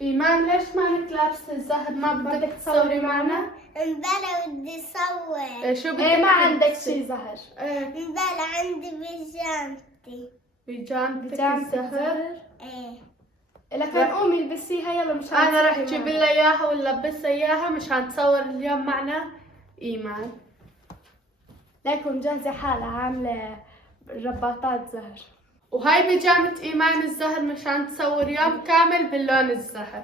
إيمان ليش مانك لابسة الزهر؟ ما بدك تصوري معنا؟ امبلا بدي صور. شو بدك؟ ما عندك شي زهر. امبلا عندي بيجامتي. بيجامتك الزهر؟ ايه. لكن قومي البسيها يلا مشان أنا رح تصوري تجيب معنا. لها إياها ونلبسها إياها مشان تصور اليوم معنا إيمان. ليكن مجهزة حالها عاملة رباطات زهر. وهاي بيجامة إيمان الزهر مشان تصور يوم كامل باللون الزهر.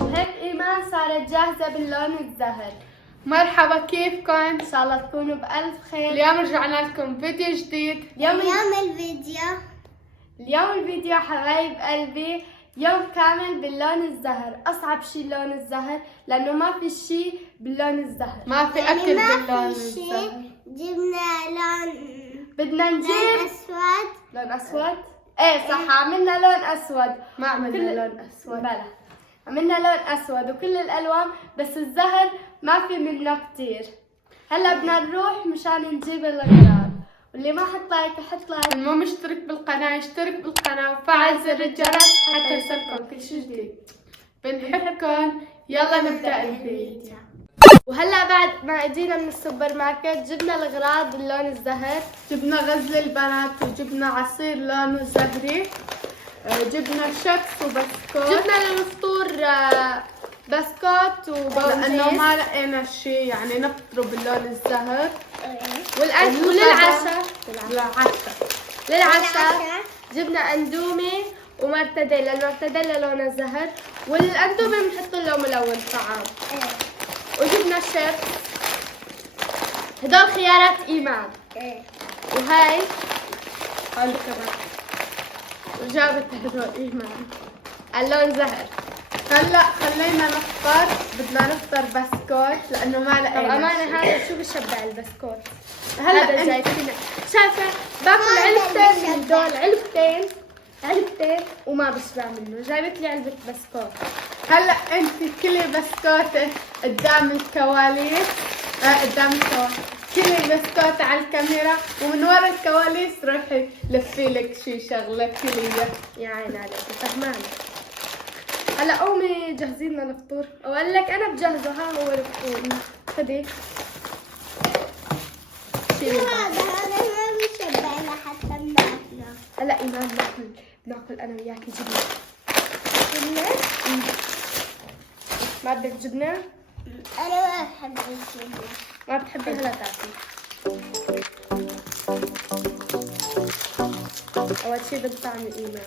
وهيك إيمان صارت جاهزة باللون الزهر. مرحبا، كيفكم؟ إن شاء الله تكونوا بألف خير. اليوم رجعنا لكم فيديو جديد. اليوم الفيديو حبايب قلبي يوم كامل باللون الزهر. أصعب شي لون الزهر لأنه ما في شي باللون الزهر. ما في يعني أكل ما باللون في شيء. الزهر. جبنا لون بدنا لون نجيب اسود. لون أسود. إيه صح، عملنا لون أسود. ما عملنا كل- لون أسود. بلا عملنا لون أسود وكل الألوان، بس الزهر ما في منه كتير. هلا بدنا نروح مشان نجيب الأغراض، واللي ما حط لايك يحط لايك. المهم اشترك بالقناة، اشترك بالقناة وفعل زر الجرس حتى يوصلكم كل شي جديد. بنحبكم، يلا نبدأ الفيديو. وهلا بعد ما اجينا من السوبر ماركت جبنا الأغراض باللون الزهر. جبنا غزل البنات وجبنا عصير لونه زهري، جبنا شيبس وبسكوت. جبنا للفطور بسكوت لأنه وبونجيز. ما لقينا شي يعني نفطره باللون الزهر. وللعشاء العشاء. جبنا اندومي ومرتديلا. المرتديلا لونها زهر والاندومي بنحط له ملون طعام. ايه. وجبنا شيبس. هدول خيارات ايمان. ايه. وهاي هاي كمان. وجابت هدول إيمان. اللون زهر. هلا خلينا نفطر، بدنا نفطر بسكوت لأنه ما طب لقينا امانه شي. هذا شو بشبع البسكوت؟ هلا هذا أنت- جايبينه. شايفه باكل هذا علبتين اللي من دول، علبتين وما بشبع منه. جايبت لي علبه بسكوت. هلا انت كلي بسكوتة قدام الكواليس، كلي بسكوتة على الكاميرا، ومن ورا الكواليس روحي لفي لك شي شغلة كلية. يا عين عليك فهمان. هلا قومي جهزي لنا الفطور. اقول لك انا بجهزه. ها هو الفطور. خدي شيلي هذا ما بيشبع لحتى بناكله. هلا ايمان ناكل انا وياكي جبنه. جبنة؟ ما بدك جبنه؟ انا ما بحب الجبنة. ما بتحبي؟ هلا تاكلي. اول شي بدي طعم ايمان.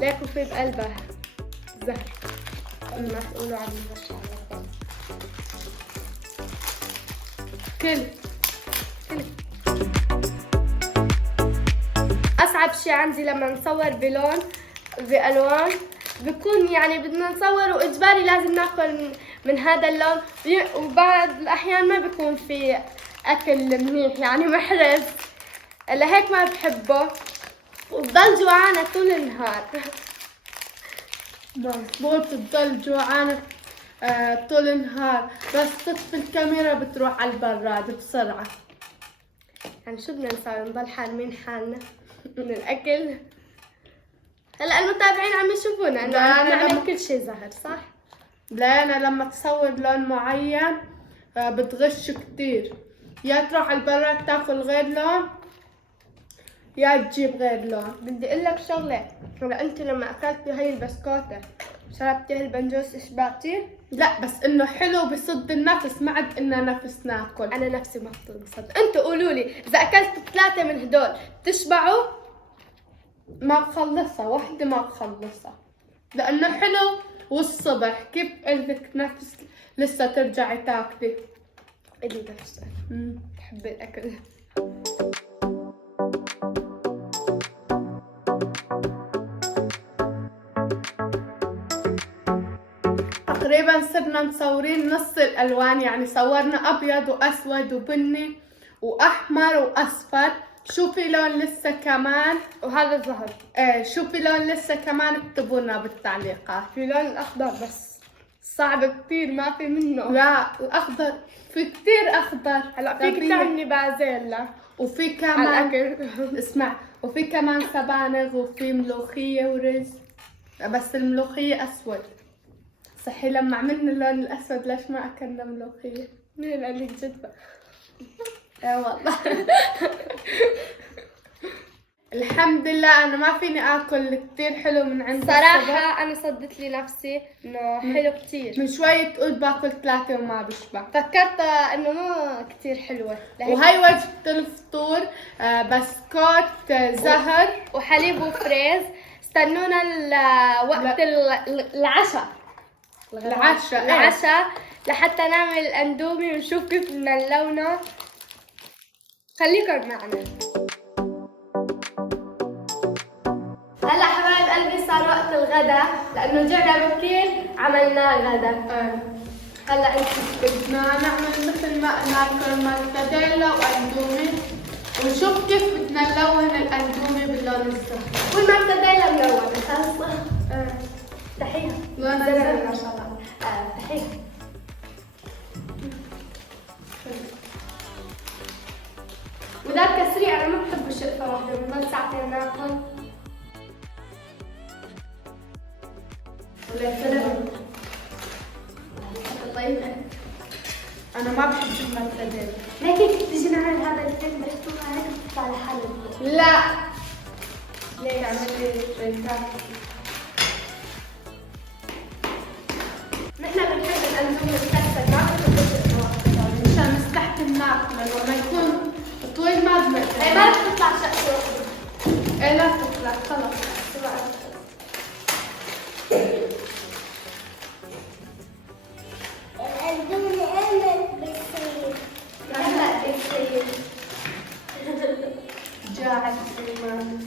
ليك وفي بقلبها زهر. ما تقولوا عني ما شاء الله. كل اصعب شي عندي لما نصور بألوان بكون يعني بدنا نصور واجباري لازم ناكل من هذا اللون، وبعض الاحيان ما بيكون في اكل منيح يعني محرز، لهيك ما بحبه وبضل جوعانه طول النهار. مظبوط، تضل جوعانة طول النهار، بس تطفي الكاميرا بتروح على البراد بسرعة. يعني شو بدنا نسوي؟ نضل حارمين حالنا من الاكل. هلا المتابعين عم يشوفونا انه لا، عم أنا نعمل لما- كل شيء زهر صح؟ لا، أنا لما تصور لون معين بتغش كتير، يا تروح على البراد تاكل غير لون يا تجيب غير لون. بدي اقول لك شغله. هلا انت لما اكلتي هاي البسكوته شربتي البنجوس اشبعتي؟ لا، بس انه حلو بصد النفس، ما عاد إلنا نفس ناكل. انا نفسي ما بتصدق. انتوا قولوا لي اذا اكلتوا 3 من هدول بتشبعوا؟ ما بخلصها، وحدة ما بخلصها لأنه حلو، والصبح كيف بدك نفس لسه ترجعي تاكلي. الي نفس بحب الاكل. تقريبا صرنا مصورين نص الألوان، يعني صورنا أبيض وأسود وبني وأحمر وأصفر. شو في لون لسه كمان؟ وهذا زهر. شو في لون لسه كمان؟ اكتبوا لنا بالتعليقات. في لون الاخضر بس. صعب كتير ما في منه. لا الأخضر في كتير أخضر. هلا فيك تعملي بازيلا وفي على كمان الأكل. اسمع، وفي كمان سبانغ وفي ملوخية ورز، بس الملوخية أسود. صحي لما عملنا اللون الأسود ليش ما أكلنا ملوخية؟ لأنك جد ايه والله. الحمد لله أنا ما فيني آكل كتير حلو من عند الصبح. صراحة أنا صدت لي نفسي إنه حلو كتير. من شوي تقول باكل 3 وما بشبع. فكرت إنه ما كتير حلوة. وهي وجبة الفطور، بسكوت زهر وحليب وفريز. استنونا وقت العشاء. العشاء لحتى نعمل الاندومي ونشوف كيف بدنا نلونه. خليكم معنا. هلا حبايب قلبي صار وقت الغداء، لانه جعنا بكير عملنا غدا. هلا انت بدنا نعمل مثل ما ناكل ماركاديلا واندومي، ونشوف كيف بدنا نلون الاندومي باللون الزهر. والماركاديلا ملونه خلص. تحيه لون الزهر ما شاء الله. تحيه. وذاك سريع، انا ما بحب الشقفه واحده، بضل ساعتين ناكل. ولا سلام. طيب انا ما بحب الماركاديلا. ليك تيجي نعمل هذا الفيلم محطوطه هيك بتطلع لحالها. لا ليش؟ تعمل لي ريكاب. نحن بنحب الاندومي المسكر، ما بنحب الشقفه. مشان نستحمل ناكله، لما يكون طويل ما بنقدر. اي ما بتطلع شقفه واحده. ايه لا تطلع خلص. الأندومي أمل بالسيف. هلا بالسيد. جاعت سليمان.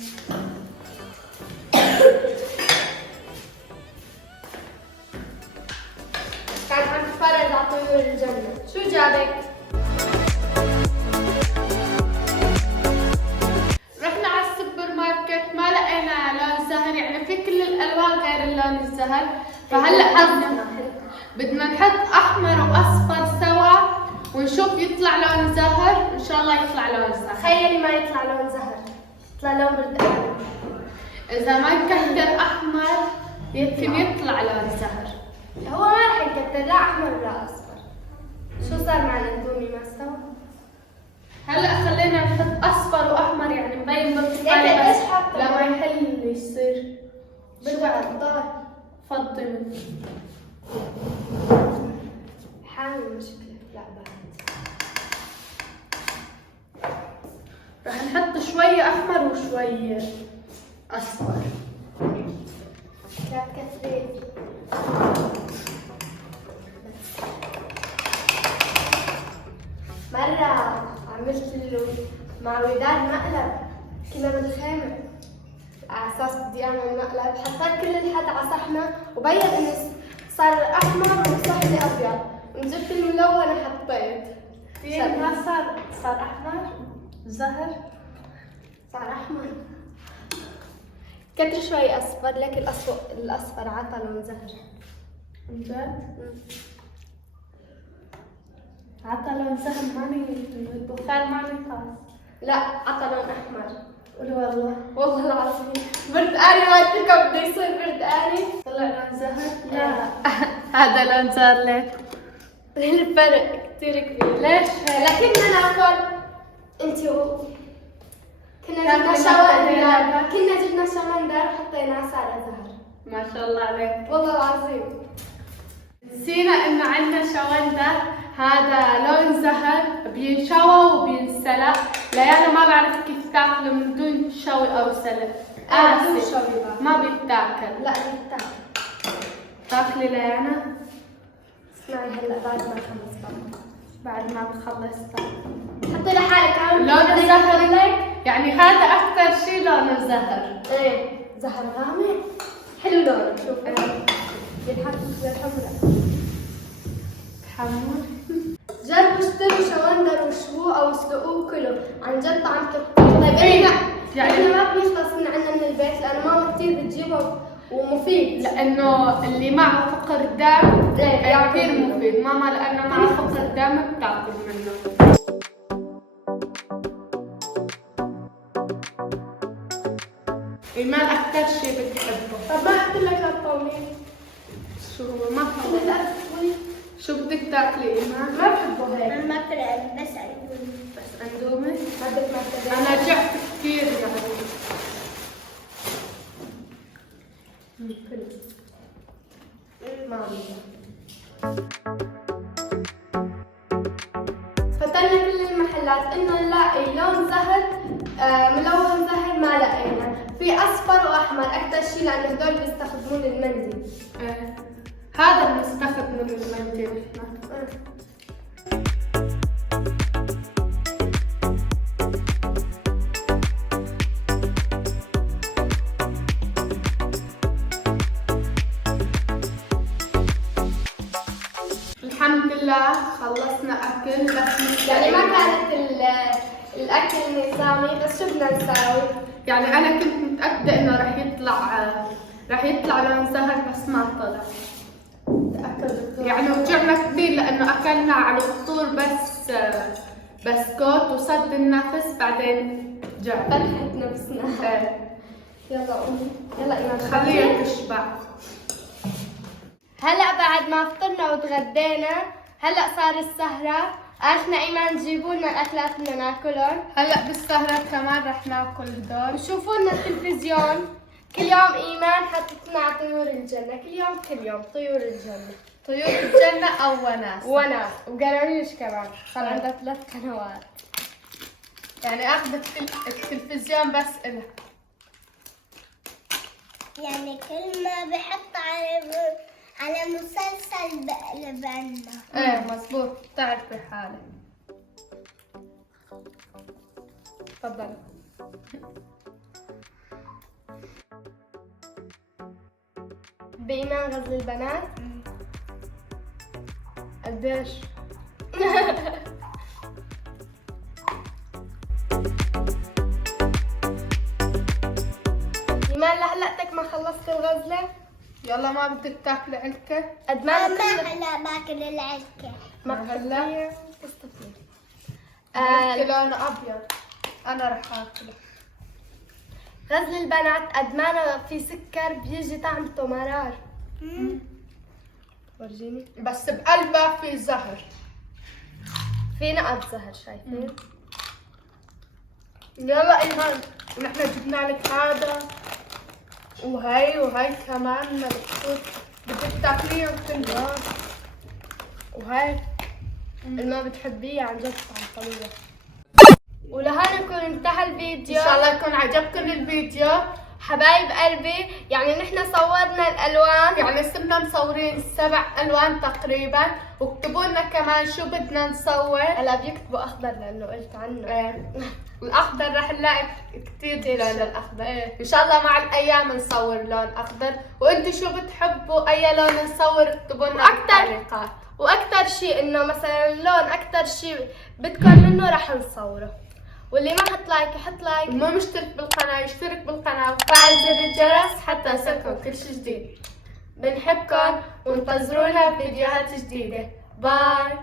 كان عم تتفرج على طيور الجنة. شو جابك؟ رحنا على السوبر ماركت ما لقينا لون زهر، يعني في كل الالوان غير اللون الزهر، فهلا بدنا نحط احمر واصفر سوا ونشوف يطلع لون زهر. ان شاء الله يطلع لون زهر. تخيلي ما يطلع لون زهر، يطلع لون بردقان. اذا ما نكتر احمر يمكن يطلع لون زهر. هو ما رح يكتر لا احمر ولا اصفر. شو صار مع الاندومي ما استوى؟ هلا خلينا نحط اصفر واحمر يعني مبين برتقالي، ليك بس إيش حاطة؟ لما يحل يصير شو بعد؟ فضي منه. حامل مشكلة. لا بعد. رح نحط شوي احمر وشوي اصفر. لا تكثري. مرة عملت له مع وداد مقلب، كنا بالخيمة على اساس بدي اعمل مقلب، حطيت كل الحد على صحنة وبين انه صار احمر وصحني ابيض، ونزلت الملونة حطيت. يعني ما صار احمر زهر. صار احمر. كتر شوي اصفر، لكن الاصفر عطى لون زهر. عن جد؟ عطى لون زهر. ماني البخار ماني خاص. لا عطى لون احمر. قولي والله. والله العظيم بردقاني، ما قلت لكم بده يصير بردقاني. طلع لون زهر؟ لا. هذا لون زهر ليك. الفرق كثير كبير. ليش؟ لكننا ناكل انت و كنا جبنا شمندر حطيناه صار زهر. ما شاء الله عليك. والله العظيم نسينا انه عندنا شوندة، هذا لون زهر بينشوى وبينسلق. ليانا ما بعرف كيف تاكله من دون شوي او سلق. بدون شوي بقى. ما بيتاكل. لا بيتاكل. تاكلي ليانا؟ اسمعي هلا بعد ما خلص بقى. بعد ما بخلص حطي لحالك عامل لون زهر لك، يعني هذا اكثر شيء لونه زهر. ايه زهر غامق حلو لونه. شوف بينحط بالحمرا. حمود جربوا اشتروا شوندر وشووه او اسلقوه كله، عن جد طعم كثير. طيب إيه. احنا يعني ما بيخلص من عندنا من البيت لانه ماما كثير بتجيبه ومفيد. لانه اللي معه فقر دم إيه، كثير مفيد. ماما لانه معه فقر دم بتاكل منه. ايمان اكثر شيء بتحبه. طب ما قلت لك هالطاولين؟ شو ما خلص. شو بدك تاكلي ايمان؟ ما بحبه هيك. أنا ما أكل بس أندومي. بس اندومي؟ بدك ما تبي. انا جعت كثير يعني. فتنا كل المحلات انه نلاقي لون زهر ملون زهر ما لقينا، في اصفر واحمر اكثر شيء لانه هدول بيستخدمون المندي. إيه. هذا المستخدم من المنديل احنا. الحمد لله خلصنا اكل بس يعني ما كانت الاكل نظامي، بس شو بدنا نساوي؟ يعني انا كنت متاكده انه رح يطلع لون زهر بس ما طلع. تاكد يعني وجعنا كثير لانه اكلنا على الفطور بس بسكوت وصد النفس بعدين جع. فرحت نفسنا. إيه. يلا قومي، يلا ايمان خليها تشبع. هلا بعد ما فطرنا وتغدينا هلا صار السهرة، قالتنا ايمان جيبوا لنا الاكلات بدنا ناكلهم، هلا بالسهرة كمان رح ناكل هدول. وشوفوا لنا التلفزيون. كل يوم ايمان حطتنا على طيور الجنة، كل يوم طيور الجنة. طيور الجنة او وناس. وناس وقراميش كمان، صار عندها 3 قنوات. يعني اخذت التلفزيون بس إلها. يعني كل ما بحط على مسلسل بقلب عنه. ايه مزبوط، بتعرفي حالك. تفضل. بإيمان غزل البنات قديش؟ إيمان لهلأتك ما خلصت الغزلة؟ يلا ما بدك تاكلي علكة؟ قد ما ما ناكل هلا باكل العكة. ما هلا؟ هلا استطيع. بدك لونه ابيض. انا رح اكله. غزل البنات قد ما في سكر بيجي طعمته مرار. ورجيني. بس بقلبها في زهر. في نقط زهر شايفين؟ يلا ايمان، نحن جبنا لك هذا وهي كمان بدك تاكليها وتنجح. وهي اللي ما بتحبيه عن جد طعم طبيعي. ولهنا نكون انتهى الفيديو. ان شاء الله يكون عجبكم الفيديو حبايب قلبي. يعني نحن صورنا الالوان، يعني صرنا مصورين 7 الوان تقريبا، واكتبوا لنا كمان شو بدنا نصور. هلا بيكتبوا اخضر لانه قلت عنه. ايه الاخضر رح نلاقي كثير لون الاخضر. ان شاء الله مع الايام نصور لون اخضر. وانتم شو بتحبوا اي لون نصور اكتبوا لنا بالتعليقات. واكثر شيء انه مثلا اللون اكثر شيء بدكم منه رح نصوره. واللي ما حط لايك يحط لايك، وما مشترك بالقناه يشترك بالقناه وفعل زر الجرس حتى يصلكم كل شيء جديد. بنحبكم وانتظرونا بفيديوهات جديده. باي.